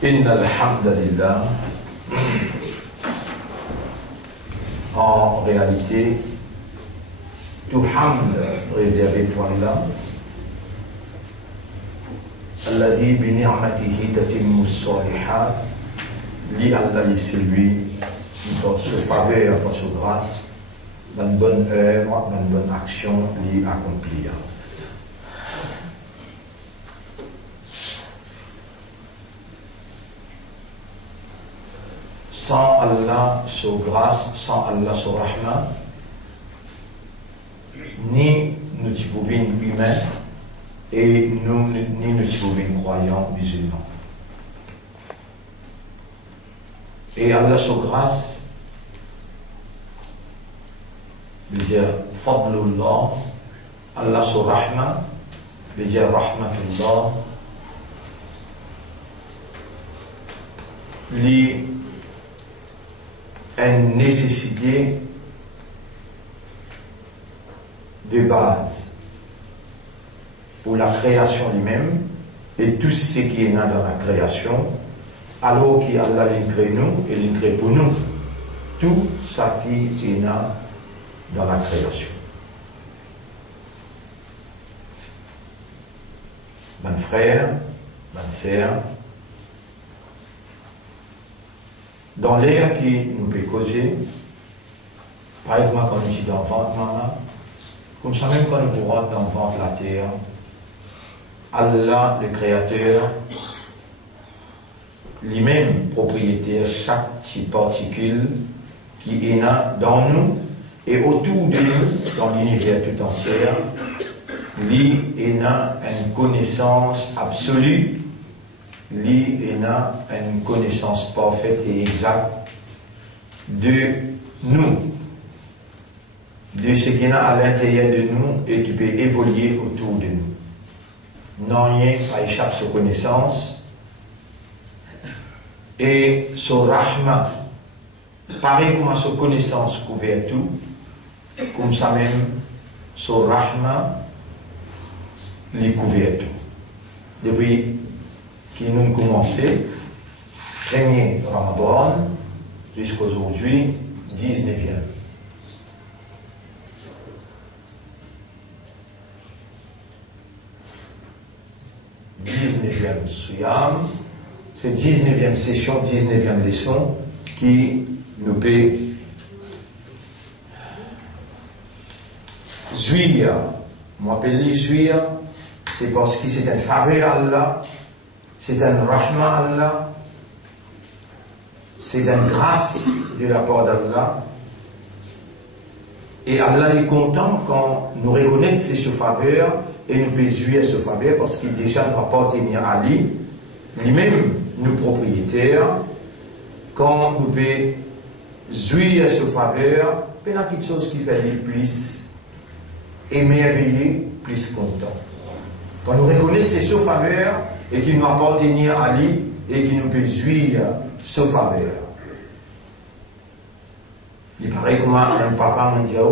Inna alhamdulillah. En réalité, tout hamd réservé pour Allah. Alladhi bi ni'matihi tatimmu s-salihat. Li Allah, c'est lui, par sa faveur, par sa grâce, une bonne œuvre, une bonne action, lui accomplir. Sans Allah, sa grâce, sans Allah, sa rahma, ni nous pouvons humains et ni nous pouvons croyants musulmans. Et Allah, sa grâce, veut dire Fadlullah, Allah, sa rahma, veut dire Rahmatullah, une nécessité de base pour la création lui-même et tout ce qui est là dans la création, alors qu'Allah crée nous et il crée pour nous tout ce qui est là dans la création. Mon frère, ma sœur, dans l'air qui nous peut causer, par exemple quand nous sommes dans le ventre, maman, comme ça même quand nous pourrons dans le ventre la terre, Allah, le Créateur, lui-même propriétaire chaque petite particule qui est là dans nous et autour de nous, dans l'univers tout entier, lui est là une connaissance absolue. Lui est là une connaissance parfaite et exacte de nous, de ce qui est à l'intérieur de nous et qui peut évoluer autour de nous. Non, rien pas échappe sa connaissance et son rahma, pareil comme sa connaissance couvert tout, comme ça même son rahma les couvert tout. Depuis qui nous commençait, premier Ramadan, jusqu'à aujourd'hui, 19e. Siyam, c'est 19e session, 19e leçon qui nous peut jouir. Moi, je peux jouir, c'est parce que c'est une faveur à Allah. C'est un rahma Allah, c'est une grâce de la part d'Allah. Et Allah est content quand nous reconnaissons ses faveurs et nous pouvons jouir ce faveur parce qu'il déjà nous appartenir à lui, lui-même nous propriétaires. Quand nous pouvons jouir ce faveur, il y a quelque chose qui fait lui plus émerveillé, plus content. Quand nous reconnaissons ses faveurs et qui nous appartiennent à lui et qui nous peut jouir ce faveur. Il paraît comme un papa mondial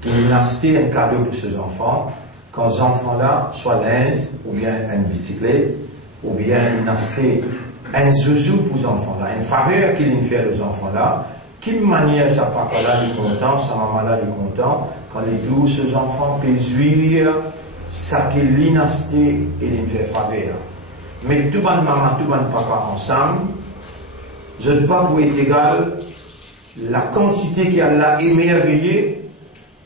qui a acheté un cadeau pour ses enfants, quand ces enfants-là, soit linge, ou bien une bicyclette, ou bien il a acheté un zouzou pour les enfants-là, une faveur qu'il fait aux enfants-là, quelle manière sa papa-là est content, sa maman-là est content, quand les 12 enfants peuvent jouir ça qui est acheté et il fait faveur. Mais tout le monde maman, tout le monde papa ensemble, je ne peux pas pour être égal la quantité qu'il a émerveillé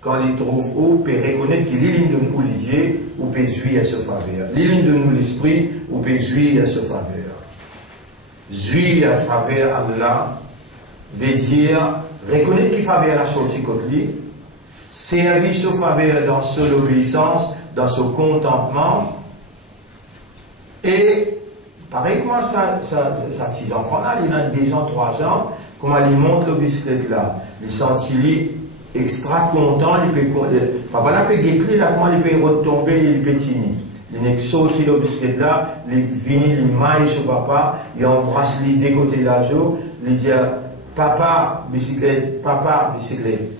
quand il trouve où peut reconnaître qu'il est de nous les yeux ou peut jouir à ce faveur. L'île de nous l'esprit ou peut jouir à ce faveur. Jouir à faveur Allah veut dire reconnaître qu'il faveur la sortie contre lui, servir ce faveur dans son obéissance, dans son contentement. Et pareil comment ça 6 enfants-là, il a 2 ans, 3 ans, comment il monte le bicyclette là, il sentit extra content, il peut papa peut guérir là, comment il peut retomber, il peut timide. Il n'est sorti le bicyclette là, il vient, il maille sur papa, il embrasse les deux côtés de la joue, il dit papa bicyclette, papa bicyclette.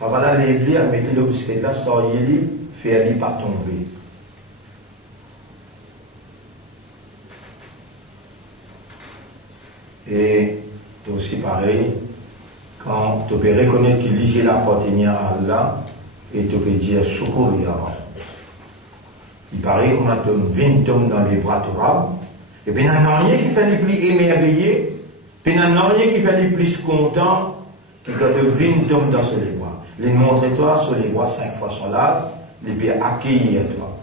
Papa là lève lui, il met le bicyclette là, sort lui, fait lui pas tomber. Et c'est aussi pareil, quand tu peux reconnaître qu'il lisait l'appartenir à Allah, et tu peux dire Shukr ya Rab. Il paraît qu'on a 20 hommes dans les bras de Rab, et puis il n'y a rien qui fait les plus émerveillés, puis il n'y a rien qui fait les plus contents, qui quand tu 20 hommes dans les bras. Les montre-toi sur les bras 5 fois sur là, les peut accueillir toi.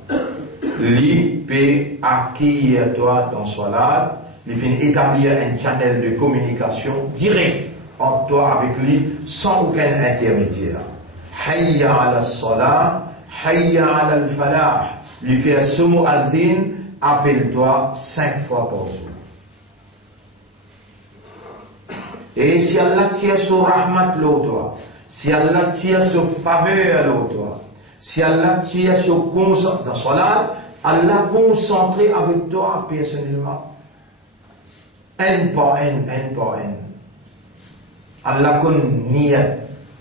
Les peut accueillir toi dans son là, les fait établir un channel de communication direct entre toi avec lui, sans aucun intermédiaire. Hayya ala salah, hayya ala al-falah. Lui fait ce mot azin, appelle-toi 5 fois par jour. Et si Allah tire sur rahmat l'autre, si Allah tire sur faveur l'autre, si Allah tire sur dans salat, Allah concentré avec toi personnellement. Un par un. Allah connaît niyat.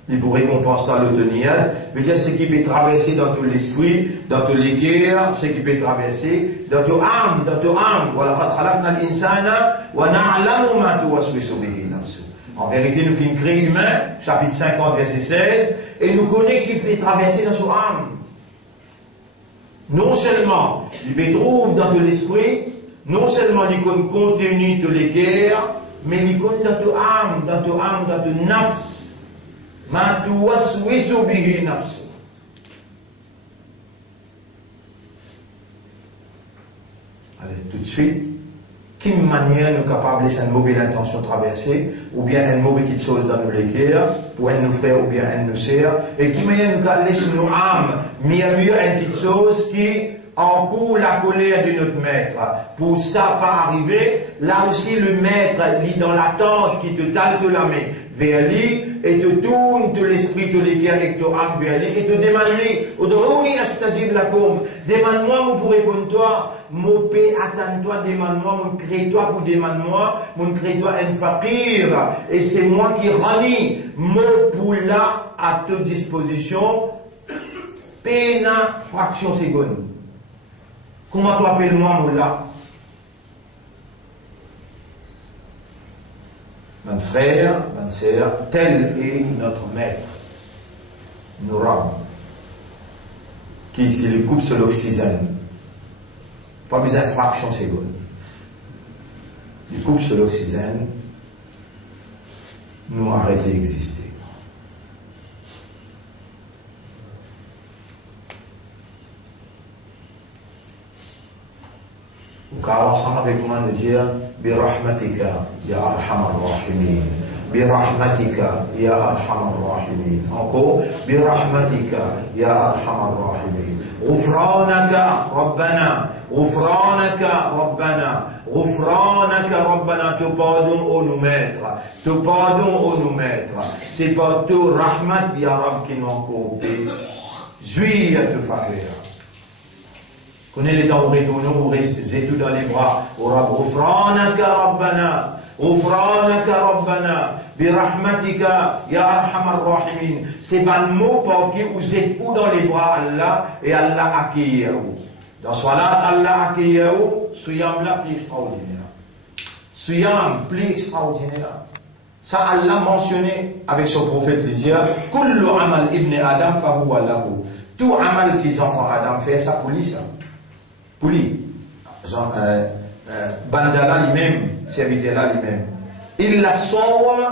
Il pourrait récompenser dans l'autre niyat. Mais ce qui peut traverser dans tout l'esprit, dans tout les cœurs, ce qui peut traverser dans ton âme, Voilà, en vérité, nous faisons créer humain, chapitre 50, verset 16, et nous connaissons qui peut traverser dans son âme. Non seulement il peut trouver dans tout l'esprit, non seulement il connaît contenu de les cœurs, mais il connaît dans ton âme, dans ton nafs. Ma tu waswisu bihi nafs. Allez, tout de suite, quelle manière nous sommes capables de laisser une mauvaise intention traverser, ou bien une mauvaise qui saute dans nos cœurs, pour un de nos frères ou bien un de nos sœurs, et quelle manière nous sommes laisser nos âmes, mieux une petite chose qui encourt la colère de notre maître. Pour ça pas arriver, là aussi le maître lit dans l'attente qui te tale de la main vers lui et te tourne de l'esprit de l'équerre et ton âme vers lui et te demande lui, demande-moi, mon pour répondre toi, mon paix attends-toi, demande-moi, mon crée-toi pour demande-moi, mon crée-toi un fakir et c'est moi qui renie mon pour là à toute disposition, pena fraction seconde. Comment tu appelles moi, Moula? Mon frère, ma sœur, tel est notre maître, nos rabbins, qui c'est le couple sur l'oxygène. Pas besoin de fraction seconde. Le couple sur l'oxygène nous arrête d'exister. Car ensemble avec moi nous dire Birahmatika ya arhamar rahimin. Birahmatika ya arhamar rahimin. Encore Birahmatika ya arhamar rahimin. Ghufranaka Rabbana. Ghufranaka Rabbana. Ghufranaka Rabbana. Te pardon au nous maître. Te pardon au nous maître. C'est pas tout Rahmat ya Rab qui nous encore. Jouis à te faveur. Connais les temps où retournons, où restez tout dans les bras. Au Rab, Ghufranaka Rabbana, Ghufranaka Rabbana, Birahmatika, Ya Arhamar Rahimin. C'est pas le mot pour qui vous êtes où dans les bras Allah et Allah accueille vous. Dans ce là Allah accueille vous, soyons là plus extraordinaire. Soyons plus extraordinaire. Ça Allah mentionné avec son prophète Lisia, Kullu amal ibn Adam fahuwa lahu. Tout amal qu'ils enfants Adam fait ça pour lui ça. Pour lui, Bandala lui-même, serviteur-là lui-même, il la sauve,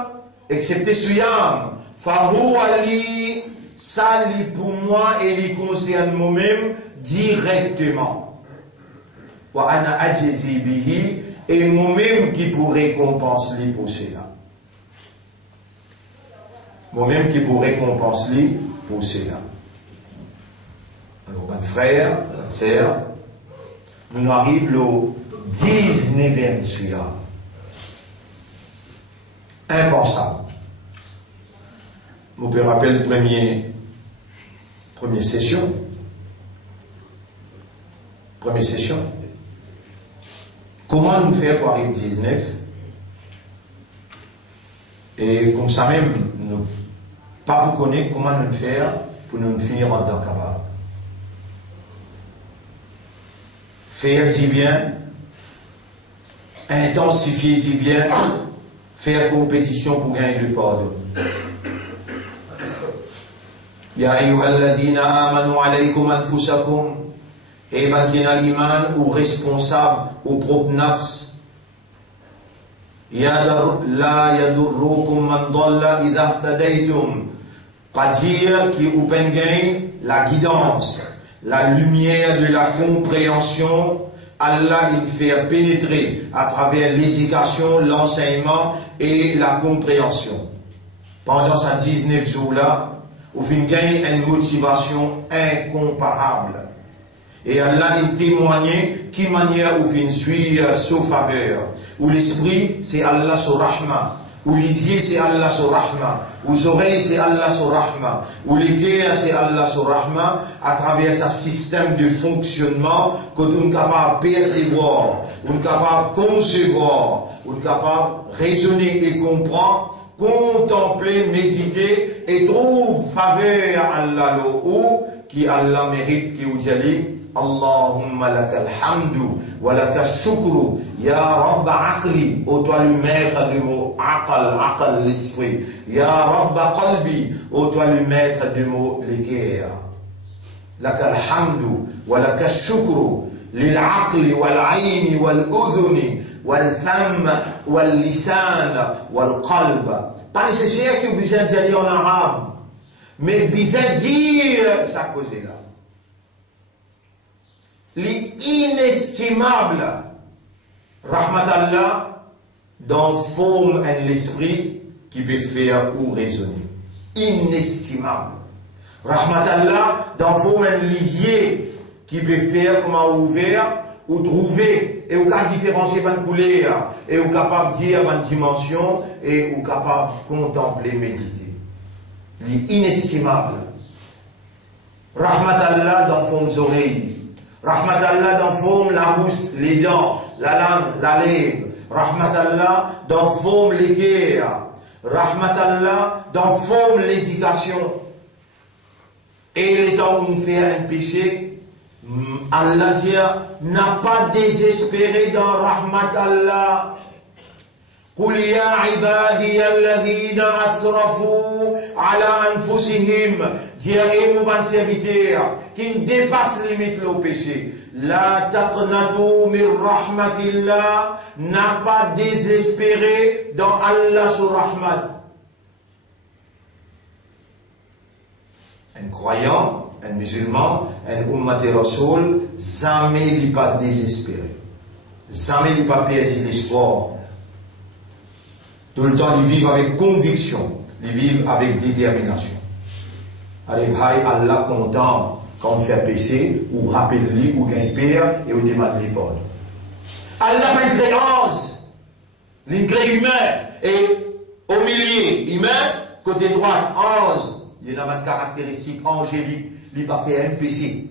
excepté Suyam, Farouali, ça lui pour moi et lui concerne moi-même directement. Wa ana ajezi bihi, et moi-même qui pourrait récompenser lui pour cela. Moi-même qui pourrait récompenser lui pour cela. Alors, mon frère, ma sœur, nous arrivons au 19e celui-là. Impensable. Vous pouvez rappeler la première session. Première session. Comment nous faire pour arriver au 19? Et comme ça même, nous pas vous connaître comment nous faire pour nous finir en tant qu'abad. Faire du bien, intensifier du bien, faire compétition pour gagner du pardon. Ya ayyuhalladhina amanu alaykum anfusakum, et ben qui n'a iman ou responsable au propre nafs. La yadurrukum man dalla idha ihtadaytum. Pas dire qui ou gagne la guidance, la lumière de la compréhension. Allah il fait pénétrer à travers l'éducation, l'enseignement et la compréhension. Pendant ces 19 jours-là, vous gagnez une motivation incomparable. Et Allah il témoigne qui manière vous suivre sous faveur. Où l'esprit c'est Allah sur rahma. Où les yeux c'est Allah sur rahma. Où les oreilles c'est Allah sur rahma. Où les guerres c'est Allah sur rahma. À travers ce système de fonctionnement que nous sommes capables de percevoir, nous sommes capables de concevoir, nous sommes capables de raisonner et comprendre, contempler, méditer et trouver faveur à Allah ou qui Allah mérite qui vous dit Allahumma lakal hamdu wa lakal shukru ya Rabb aqli, ô toi le maître du mot aqal l'esprit, ya Rabb qalbi, ô toi le maître du mot le cœur. Lakal hamdu wa lakal shukru lil aqli wal ayni wal udhuni wal fam wal lisan wal qalb. Pas nécessaire que vous puissiez en arabe, mais besoin dire ça cause là. L'inestimable rahmat Allah dans forme en l'esprit qui peut faire ou raisonner. Inestimable. Rahmat Allah dans forme en lisier qui peut faire comment ouvert ou trouver et ou capable différencier une couleur et ou capable dire une dimension et ou capable contempler, méditer. L'inestimable. Rahmat Allah dans forme des oreilles. Rahmat Allah dans forme la bouche, les dents, la langue, la lèvre. Rahmat Allah dans forme les guerres. Rahmat Allah dans forme l'éducation. Et les temps où on fait un péché, Allah dit, n'a pas désespéré dans Rahmat Allah. قل يا عبادي الذين أسرفوا على أنفسهم. Dire mon serviteur qui dépasse limite le péché. La taqnatu min rahmatillah, n'a pas désespéré dans Allah sur rahmat. Un croyant, un musulman, un ummati rasoul, jamais il n'est pas désespéré. Jamais il n'est pas perdu l'espoir. Tout le temps, ils vivent avec conviction, ils vivent avec détermination. Allez, Allah content quand on fait un péché, ou rappelle-lui, ou gagne père, et on demande les bonnes. Allah fait une créance, une crée humain, et au milieu humain, côté droit, ange, il y a une caractéristique angélique, il n'a pas fait un péché.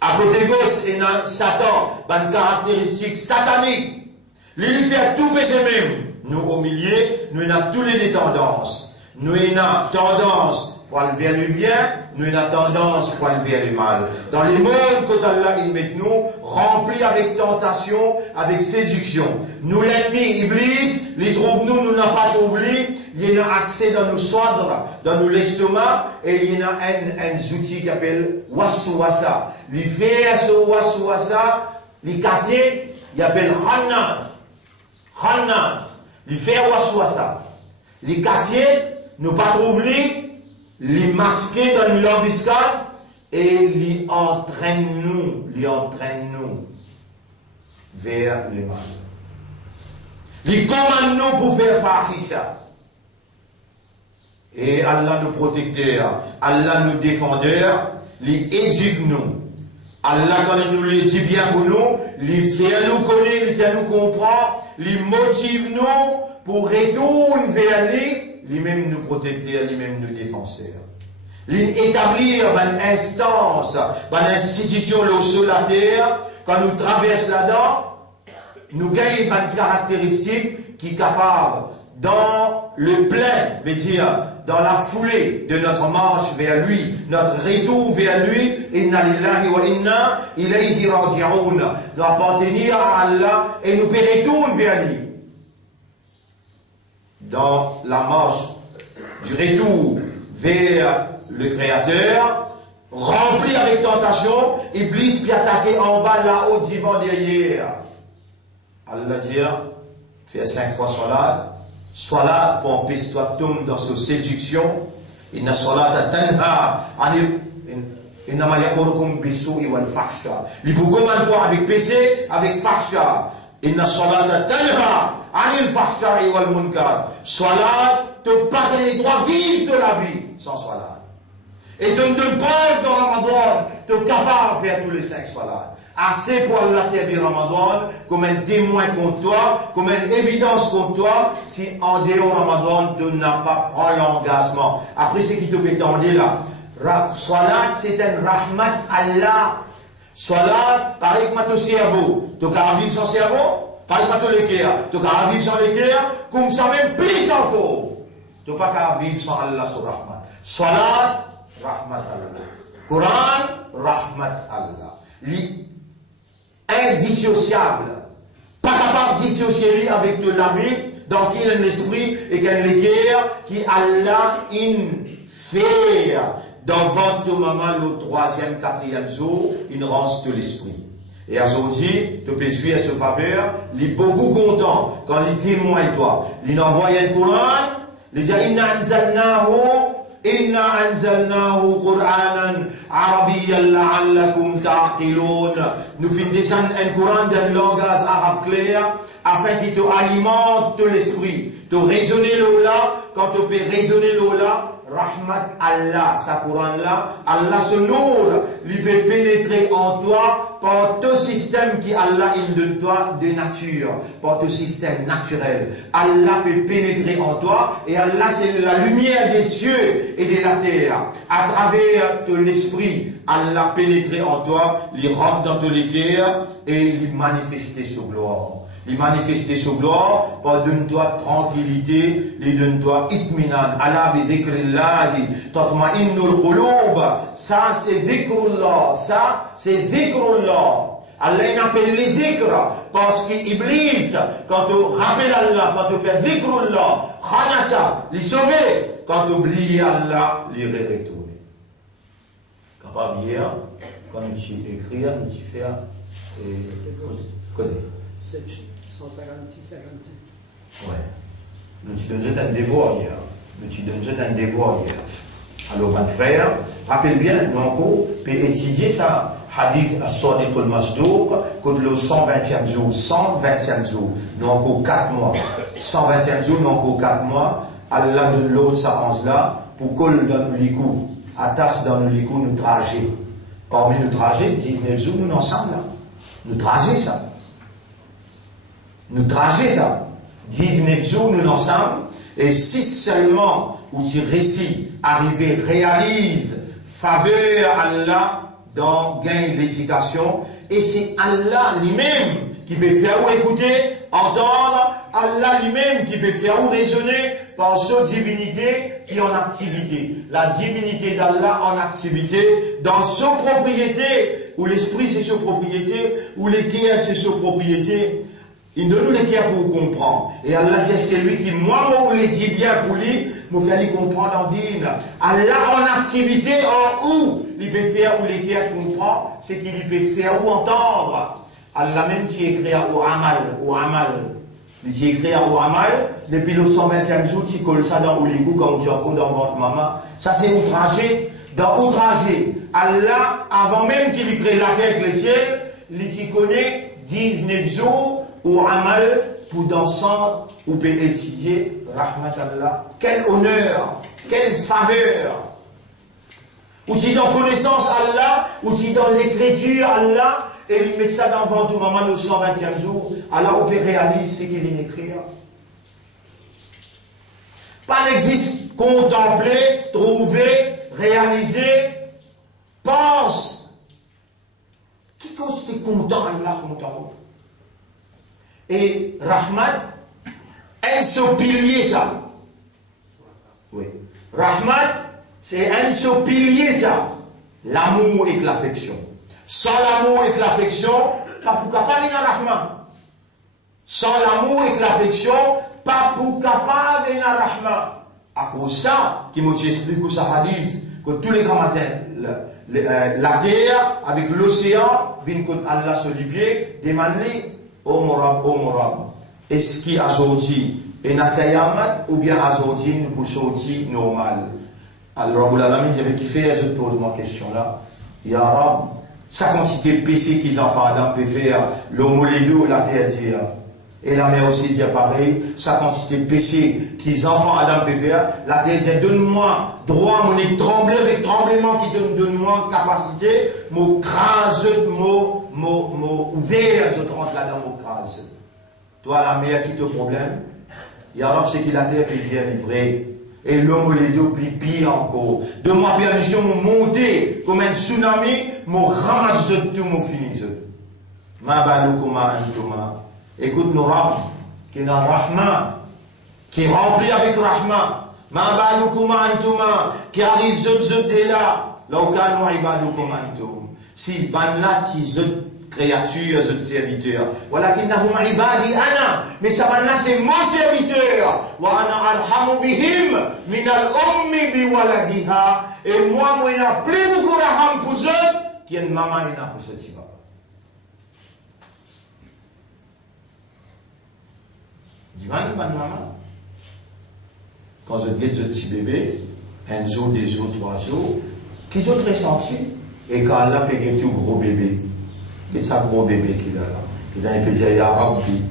À côté gauche, il y a Satan, une caractéristique satanique, il fait tout péché même. Nous, au milieu, nous avons toutes les tendances. Nous avons tendance pour aller vers le bien, nous avons tendance pour aller vers le mal. Dans les mondes que Allah il met nous, remplis avec tentation, avec séduction. Nous, l'ennemi, Iblis, il trouve nous n'avons pas trouvé, il y a un accès dans nos soidres, dans nos l'estomac, et il y a un outil qui s'appelle waswasa. Il fait ce waswasa, il casse, il appelle khannas. Khannas. Il fait waswasa. Les cassiers, nous pas trouver, les masquer dans l'embuscade et les entraîne-nous vers le mal. Les commande-nous pour faire fahisha. Et Allah nous protecteur, Allah nous défendeur, les éduque-nous. Allah, quand il nous le dit bien pour nous, les fait nous connaître, les fait nous comprendre, les motive nous pour retourner vers lui, lui-même nous protecteur, lui-même nous défenseur. L'établir une instance, une institution sur la terre, quand nous traversons là-dedans, nous gagnons une caractéristique qui est capable, dans le plein, veut dire, dans la foulée de notre marche vers lui, notre retour vers lui, inna lillahi wa inna ilayhi raji'un, nous appartenir à Allah et nous retourner vers lui. dans la marche du retour vers le Créateur, rempli avec tentation, Iblis puis attaquer en bas, là-haut, devant, derrière. Allah dit, fais 5 fois salat pour empêcher toi de tomber dans cette séduction. Inna salata tanha anil innama yaqurukum bisu'i wal fahsha. Il vous commande quoi avec péché, avec fahsha. Inna salata tanha anil fahsha wal munkar. Salat te parle les droits vifs de la vie sans salat. Et de ne pas dans Ramadan, te capable de faire tous les 5 salats. Assez pour Allah servir Ramadan comme un témoin contre toi, comme une évidence contre toi, si en dehors Ramadan, tu n'as pas pris l'engagement. Après, ce qui te peut tendre là. Salat, c'est un rahmat Allah. Salat, pareil que ton cerveau. Tu as vivre sans cerveau, pareil que ton l'équerre. Tu as vivre sans l'équerre, comme ça même plus encore. Tu n'as pas qu'à vivre sans Allah, sur rahmat. Salat, rahmat Allah. Coran, rahmat Allah. Indissociable. Pas capable de dissocier lui avec de la vie, dans qui il a l'esprit et qu'elle l'équerre, qui Allah in fait. Dans le ventre de maman, le 3e, 4e jour, il rance de l'esprit. Et aujourd'hui, tu peux suivre ce faveur, il est beaucoup content quand il témoigne toi. Il envoie un Coran, il dit Inna anzalnahu Qur'anan Arabiyyan la'allakum ta'qilun. Nous finissons descendre un Coran d'un langage arabe clair afin qu'il te alimente de l'esprit. Tu raisonner là, quand tu peux raisonner là, rahmat Allah, sa Coran là, Allah se nourrit, il peut pénétrer en toi par tout système qui Allah il donne toi de nature, par tout système naturel. Allah peut pénétrer en toi et Allah c'est la lumière des cieux et de la terre. À travers ton esprit, Allah pénétrer en toi, il rentre dans ton cœur et il manifester sa gloire. Il manifester sa gloire, pour donne-toi tranquillité, il donne-toi itminan, Allah bi dhikrillahi, tatma'innul qulub. Ça c'est dhikrullah, ça c'est dhikrullah. Allah appelle les dhikr, parce qu'Iblis, quand tu rappelles Allah, quand tu fais dhikrullah, khanasa, les sauver, quand tu oublies Allah, les retourner. Capable hier, quand tu écris, tu fais, connais. 156, 57. Ouais. Nous te donnons un devoir hier. Nous te donnons un devoir hier. Alors, mon frère, rappelle bien, nous encore, peut étudier ça. Hadith as-Sadiq al-Masduq, que le 120e jour, 120e jour, nous encore 4 mois. 120e jour, nous encore 4 mois. Allah donne l'autre séance là, pour qu'on donne les coups. Attache dans les coups, nous trajet. Parmi nos trajets, 19 jours, nous ensemble là. Nous trajet ça. Nous trajet ça. 19 jours, nous ensemble. Et si seulement, où tu réussis, arriver, réalise, faveur Allah, dans gain d'éducation, et c'est Allah lui-même qui peut faire ou écouter, entendre, Allah lui-même qui peut faire ou raisonner par sa divinité qui est en activité. La divinité d'Allah en activité, dans sa propriété, où l'esprit c'est sa propriété, où l'équerre c'est sa propriété. Il donne nous l'équerre pour comprendre. Et Allah dit, c'est lui qui, moi, vous le dit bien pour lui, me fait lui comprendre en dîne. Allah en activité, en où il peut faire ou l'équerre comprend, c'est qu'il peut faire ou entendre. Allah même qui écrit au amal. Il dit écrit au amal, depuis le 120e jour, tu colles ça dans l'ouligou comme tu as dans votre maman. Ça c'est outragé. Dans outragé, Allah, avant même qu'il crée la terre et le ciel, il connaît 19 jours au amal pour dansant ou peut étudier rahmat Allah. Quel honneur, quelle faveur. Ou si dans connaissance Allah, ou si dans l'écriture Allah, et il met ça dans ventre maman le 120e jour, Allah on peut réaliser ce qu'il vient écrire. Pas n'existe contempler, trouver, réaliser, pense. Qui cause t'es content Allah content? Et Rahmat, un seul pilier ça. Oui. Rahmat, c'est un seul pilier ça. L'amour et l'affection. Sans l'amour et l'affection, pourquoi pas venir Rahmat? sans l'amour et l'affection, pas pour capable et la rahma. À cause de ça, qui m'explique que ça hadith, que tous les grands matins, la terre avec l'océan, viennent que Allah se libère, demandez au Morab. Est-ce qu'il a sorti et n'a kayamat ou bien a sorti nous pour sortir normal? Alors, Rabbul Alamin, j'avais kiffé, je pose ma question là. Ya Rab, ça quantité de péché qu'ils enfants Adam peuvent faire, l'homme les deux, la terre dit. Et la mère aussi dit pareil, sa quantité de péché qu'ils enfants Adam peuvent faire, la terre dit, donne-moi droit, mon nez trembler avec tremblement qui donne-moi capacité, mon crase, mon ouvert, je te rentre là-dedans, mon crase. Toi, la mère qui te problème, Ya Rab, c'est que la terre peut dire livré. Et l'homme les deux plie pire encore. Donne-moi permission de monter comme un tsunami, mon ramasse tout, mon finisse. Ma baloukoma antouma. Écoute nos Rab, qui est dans Rahman, qui remplit avec Rahman. Ma baloukoma antouma, qui arrive zut de là. Laukano ibadoukom antoum. Si banat, si zut créature, zut serviteur. Voilà qu'il n'a pas ibadi ana. Mais ça va c'est mon serviteur. Wa ana alhamu bihim min al-ummi bi waladiha. Et moi, il n'a plus beaucoup de raham pour eux, qui est une maman, il n'a pour ce papa. Dis-moi, bonne maman. Quand je dis ce petit bébé, un jour, 2 jours, 3 jours, qui sont très sentis. Et quand Allah paye tout gros bébé, c'est ça gros bébé qu'il a là. Il peut dire, Ya Rabbi.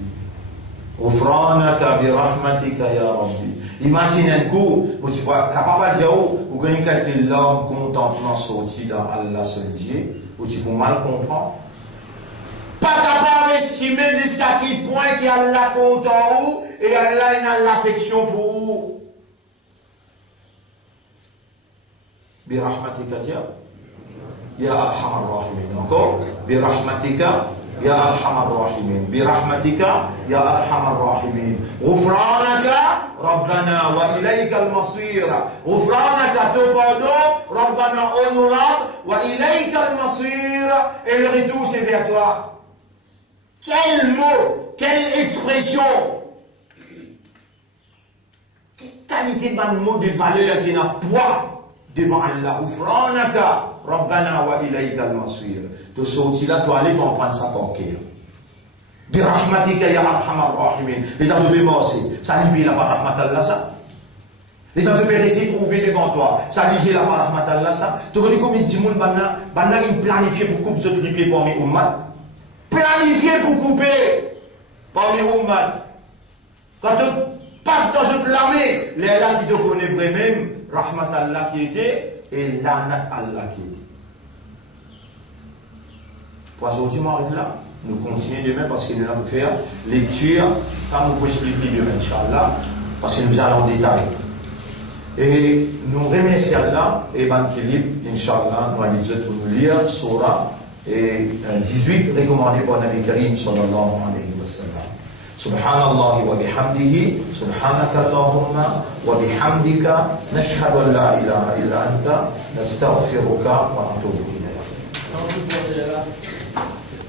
Ufranaka bi rahmatika ya Rabbi. Imagine un coup, vous êtes capable de dire, vous gagnez quelques larmes contentement sorti dans Allah seul Dieu, ou tu peux mal comprendre. Pas capable d'estimer jusqu'à quel point qu'Allah compte en vous, et Allah a l'affection pour vous. Bi rahmatika ya arhamar rahimin. Encore, bi rahmatika يا أرحم الراحمين برحمتك يا أرحم الراحمين غفرانك ربنا وإليك المصير غفرانك تقدم ربنا honorable وإليك المصير et le retour c'est vers toi. Quel mot, quelle expression, quelle qualité de mot de valeur qui n'a poids devant Allah. Ufranaka Rabbana wa ilayka al-masir. Tu sortis là, tu allais t'en prendre sa banquière. Bi rahmatika ya arhamar rahimin. L'état de bémorcer, ça libère la rahmatallah ça. L'état de périsser trouver devant toi, ça libère la rahmatallah ça. Tu connais combien de gens banna il planifié pour couper ce tripier parmi ummat. Planifié pour couper parmi ummat. Quand tu passes dans cette l'armée, les là qui te connaît vraiment, rahmatallah qui était, et l'anat Allah qui était. Pour aujourd'hui, on arrête là. Nous continuons demain parce que nous allons faire lecture. Ça, nous pouvons expliquer demain, Inch'Allah, parce que nous allons en détail. Et nous remercions Allah et Ban Kilib, Inch'Allah, nous allons pour nous lire Surah et 18 recommandé par Nabi Karim sallallahu alayhi wa sallam. Subhanallah wa bihamdihi, subhanaka Allahumma wa bihamdika, nashhadu an la ilaha illa anta, nastaghfiruka wa natubu ilayk.